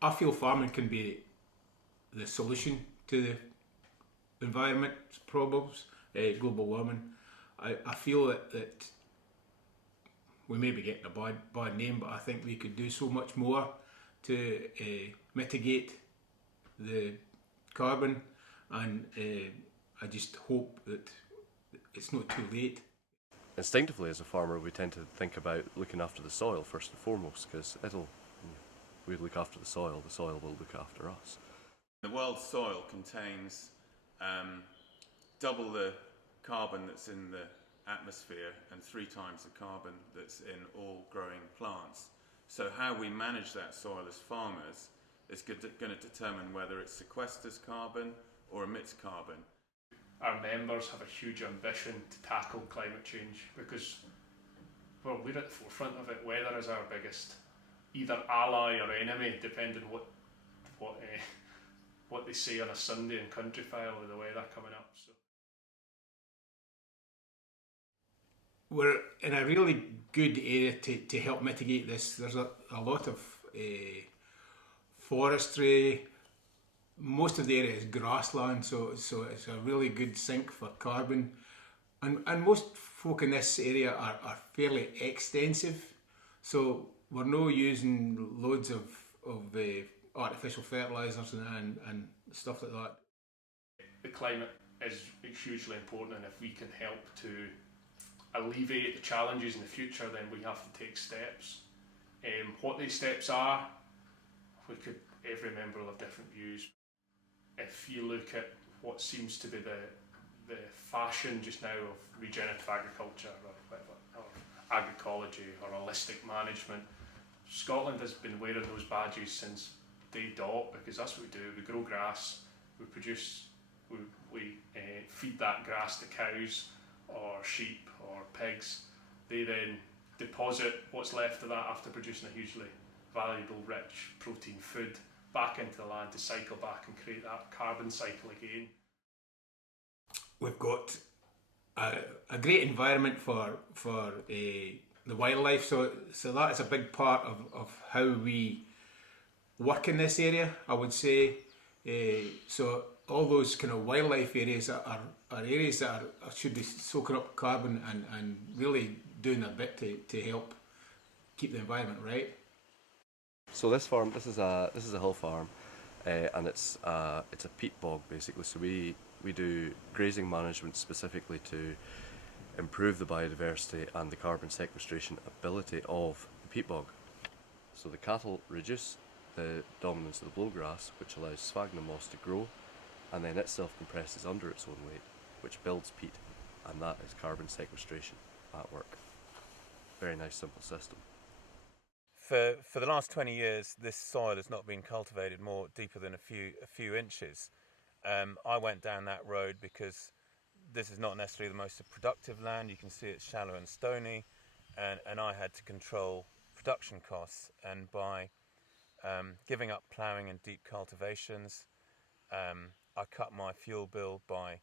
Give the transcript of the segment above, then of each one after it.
I feel farming can be the solution to the environment problems, global warming. I feel that we may be getting a bad name, but I think we could do so much more to mitigate the carbon, and I just hope that it's not too late. Instinctively, as a farmer, we tend to think about looking after the soil first and foremost, because we look after the soil will look after us. The world's soil contains double the carbon that's in the atmosphere and 3 times the carbon that's in all growing plants. So how we manage that soil as farmers is going to determine whether it sequesters carbon or emits carbon. Our members have a huge ambition to tackle climate change because, well, we're at the forefront of it. Weather is our biggest either ally or enemy, depending what they say on a Sunday in Countryfile with the weather coming up. So we're in a really good area to help mitigate this. There's a lot of forestry. Most of the area is grassland, so it's a really good sink for carbon. And most folk in this area are fairly extensive, so we're not using loads of artificial fertilisers and stuff like that. the climate is hugely important, and if we can help to alleviate the challenges in the future, then we have to take steps. What these steps are, every member will have different views. If you look at what seems to be the fashion just now of regenerative agriculture or agroecology or holistic management, Scotland has been wearing those badges since day dot, because that's what we do. We grow grass, we feed that grass to cows or sheep or pigs. They then deposit what's left of that after producing a hugely valuable, rich protein food back into the land to cycle back and create that carbon cycle again. We've got a great environment for the wildlife, so that is a big part of how we work in this area, I would say. So all those kind of wildlife areas are areas that should be soaking up carbon and really doing their bit to help keep the environment right. So this farm, this is a hill farm, and it's a peat bog basically. So we do grazing management specifically to improve the biodiversity and the carbon sequestration ability of the peat bog. So the cattle reduce the dominance of the blowgrass, which allows sphagnum moss to grow, and then it self-compresses under its own weight, which builds peat, and that is carbon sequestration at work. Very nice, simple system. For the last 20 years, this soil has not been cultivated more deeper than a few inches. I went down that road because this is not necessarily the most productive land. You can see it's shallow and stony, and I had to control production costs. And by giving up ploughing and deep cultivations, I cut my fuel bill by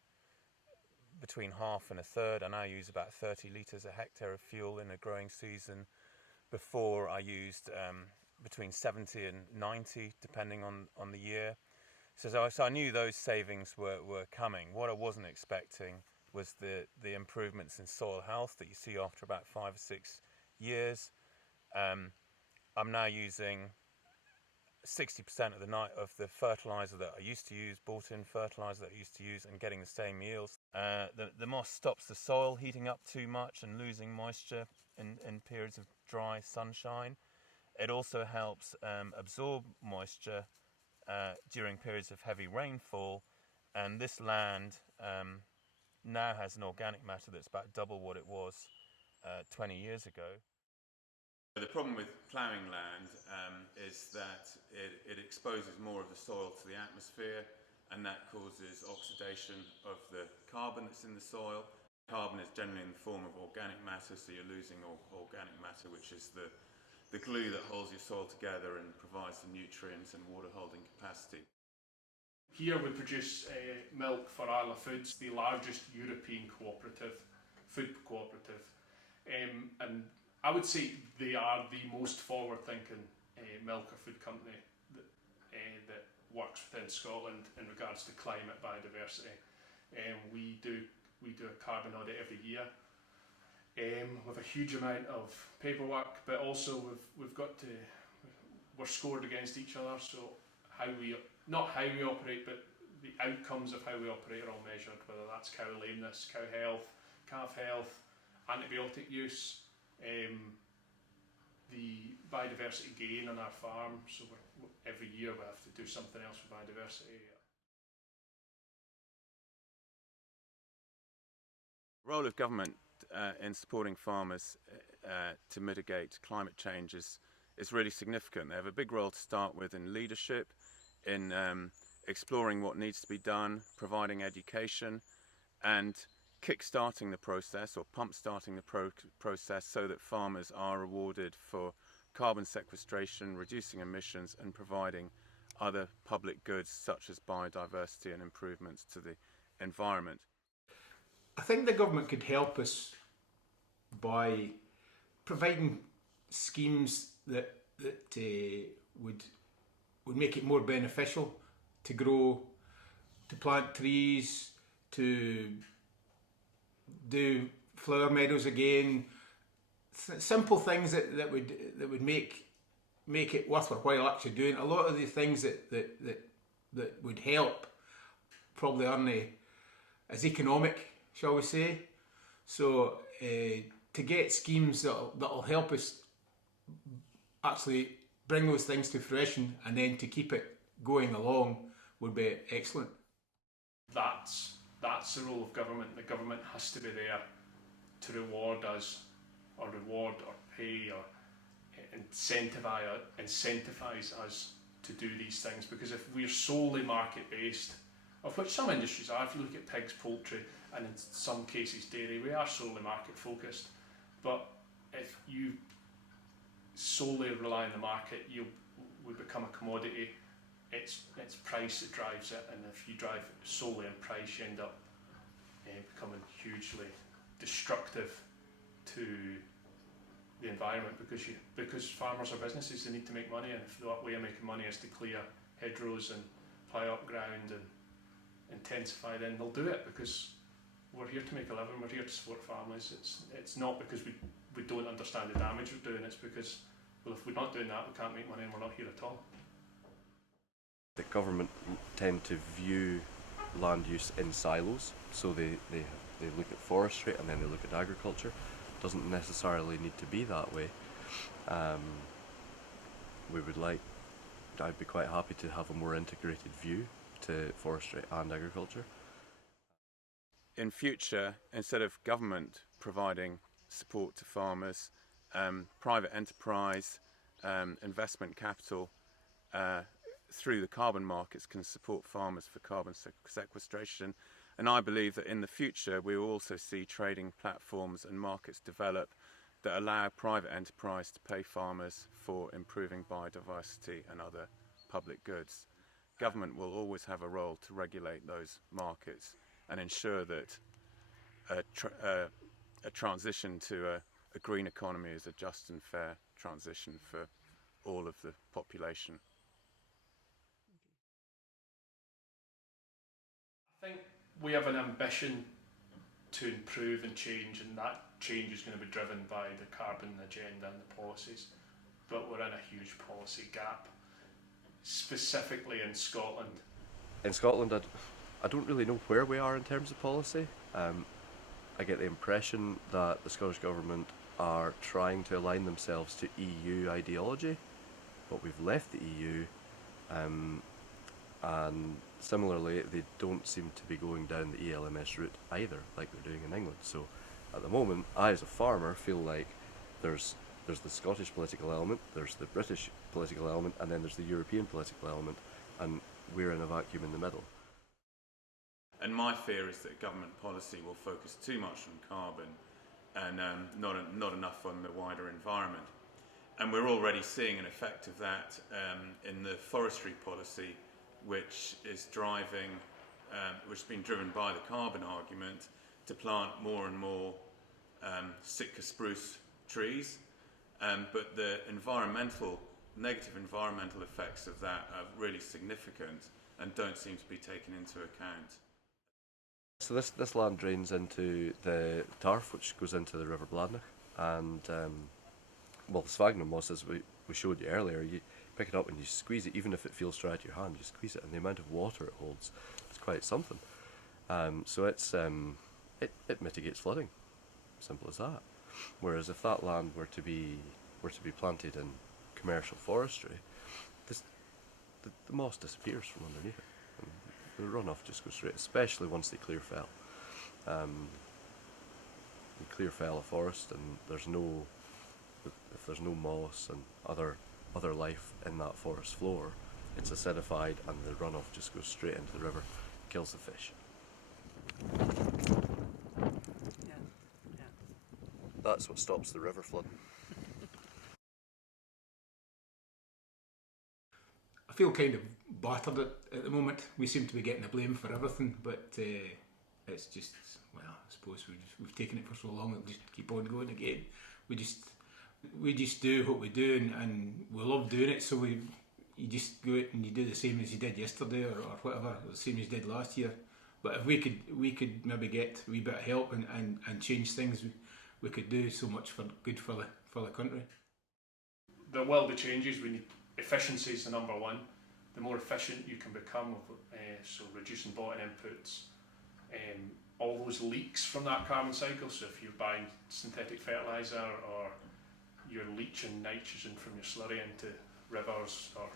between half and a third. I now use about 30 litres a hectare of fuel in a growing season. Before I used between 70 and 90, depending on the year. So I knew those savings were coming. What I wasn't expecting was the improvements in soil health that you see after about 5 or 6 years. I'm now using 60% of the fertiliser that I used to use, bought-in fertiliser that I used to use, and getting the same yields. The moss stops the soil heating up too much and losing moisture in periods of dry sunshine. It also helps absorb moisture during periods of heavy rainfall, and this land now has an organic matter that's about double what it was 20 years ago. The problem with ploughing land is that it exposes more of the soil to the atmosphere, and that causes oxidation of the carbon that's in the soil. Carbon is generally in the form of organic matter, so you're losing organic matter, which is the glue that holds your soil together and provides the nutrients and water holding capacity. Here we produce milk for Isla Foods, the largest European food cooperative, and I would say they are the most forward-thinking milk or food company that works within Scotland in regards to climate biodiversity. We do a carbon audit every year with a huge amount of paperwork, but also we're scored against each other. So not how we operate, but the outcomes of how we operate are all measured, whether that's cow lameness, cow health, calf health, antibiotic use, the biodiversity gain on our farm. So every year we have to do something else for biodiversity. The role of government in supporting farmers to mitigate climate change is really significant. They have a big role to start with in leadership, in exploring what needs to be done, providing education, and kick-starting the process or pump-starting the process so that farmers are rewarded for carbon sequestration, reducing emissions, and providing other public goods such as biodiversity and improvements to the environment. I think the government could help us by providing schemes that would make it more beneficial to grow, to plant trees, to do flower meadows again. Simple things that would make it worth our while actually doing. A lot of the things that would help probably aren't as economic, shall we say. So to get schemes that'll help us actually bring those things to fruition and then to keep it going along would be excellent. That's the role of government. The government has to be there to reward us, or pay, or incentivize us to do these things. Because if we're solely market based, of which some industries are, if you look at pigs, poultry, and in some cases dairy, we are solely market focused. But if you solely rely on the market, we become a commodity. It's price that drives it, and if you drive solely on price, you end up becoming hugely destructive to the environment, because farmers are businesses, they need to make money, and if the way of making money is to clear hedgerows and plough up ground and intensify, then they'll do it, because we're here to make a living, we're here to support families. It's not because we don't understand the damage we're doing, it's because, well, if we're not doing that, we can't make money and we're not here at all. The government tend to view land use in silos, so they look at forestry and then they look at agriculture. It doesn't necessarily need to be that way. I'd be quite happy to have a more integrated view to forestry and agriculture. In future, instead of government providing support to farmers, private enterprise, investment capital through the carbon markets can support farmers for carbon sequestration. And I believe that in the future we will also see trading platforms and markets develop that allow private enterprise to pay farmers for improving biodiversity and other public goods. Government will always have a role to regulate those markets and ensure that a transition to a green economy is a just and fair transition for all of the population. I think we have an ambition to improve and change, and that change is going to be driven by the carbon agenda and the policies, but we're in a huge policy gap, specifically in Scotland. In Scotland, I don't really know where we are in terms of policy. I get the impression that the Scottish Government are trying to align themselves to EU ideology, but we've left the EU, and similarly they don't seem to be going down the ELMS route either, like they're doing in England. So at the moment, I as a farmer feel like there's the Scottish political element, there's the British political element, and then there's the European political element, and we're in a vacuum in the middle. And my fear is that government policy will focus too much on carbon and not enough on the wider environment. And we're already seeing an effect of that in the forestry policy, which is which has been driven by the carbon argument to plant more and more Sitka spruce trees. But the environmental negative environmental effects of that are really significant and don't seem to be taken into account. So this land drains into the Tarf, which goes into the River Bladnoch, and well, the sphagnum moss, as we showed you earlier, you pick it up and you squeeze it, even if it feels dry to your hand, you squeeze it, and the amount of water it holds is quite something. So it mitigates flooding, simple as that. Whereas if that land were to be planted in commercial forestry, the moss disappears from underneath it. The runoff just goes straight, especially once they clear fell. They clear fell a forest, and if there's no moss and other life in that forest floor, it's acidified, and the runoff just goes straight into the river, kills the fish. That's what stops the river flooding. I feel kind of battered at the moment. We seem to be getting the blame for everything, but it's just, well, I suppose we've taken it for so long, it'll just keep on going again. We just do what we do, and we love doing it, so you just go out and you do the same as you did yesterday or whatever, the same as you did last year. But if we could maybe get a wee bit of help and change things, we could do so much good for the country. There will be changes. We need efficiency is the number one. The more efficient you can become, so reducing bottom inputs, all those leaks from that carbon cycle. So if you're buying synthetic fertiliser or you're leaching nitrogen from your slurry into rivers, or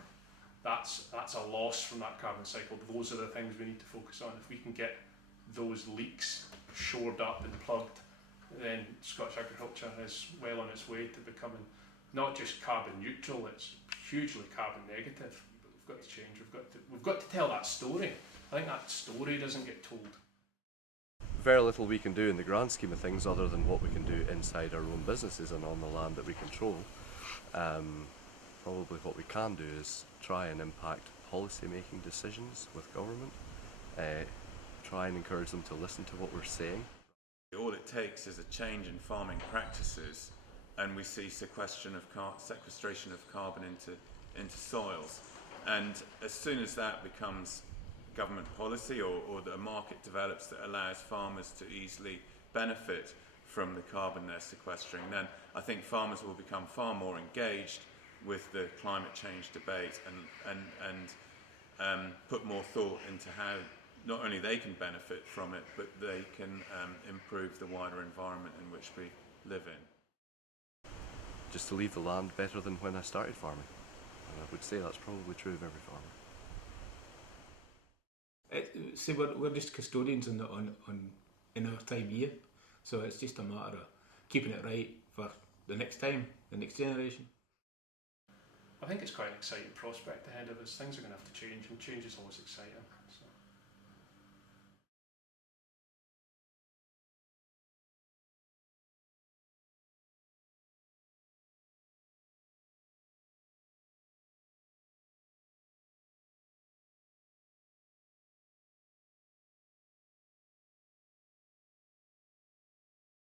that's a loss from that carbon cycle. Those are the things we need to focus on. If we can get those leaks shored up and plugged, then Scottish agriculture is well on its way to becoming not just carbon neutral, it's hugely carbon negative. But we've got to change. We've got to tell that story. I think that story doesn't get told. Very little we can do in the grand scheme of things, other than what we can do inside our own businesses and on the land that we control. Probably what we can do is try and impact policy making decisions with government. Try and encourage them to listen to what we're saying. All it takes is a change in farming practices, and we see sequestration of carbon into soils. And as soon as that becomes government policy, or the market develops that allows farmers to easily benefit from the carbon they're sequestering, then I think farmers will become far more engaged with the climate change debate and put more thought into how not only they can benefit from it, but they can improve the wider environment in which we live in. Just to leave the land better than when I started farming. And I would say that's probably true of every farmer. See, we're just custodians in our time here, so it's just a matter of keeping it right for the next time, the next generation. I think it's quite an exciting prospect ahead of us. Things are going to have to change, and change is always exciting. So.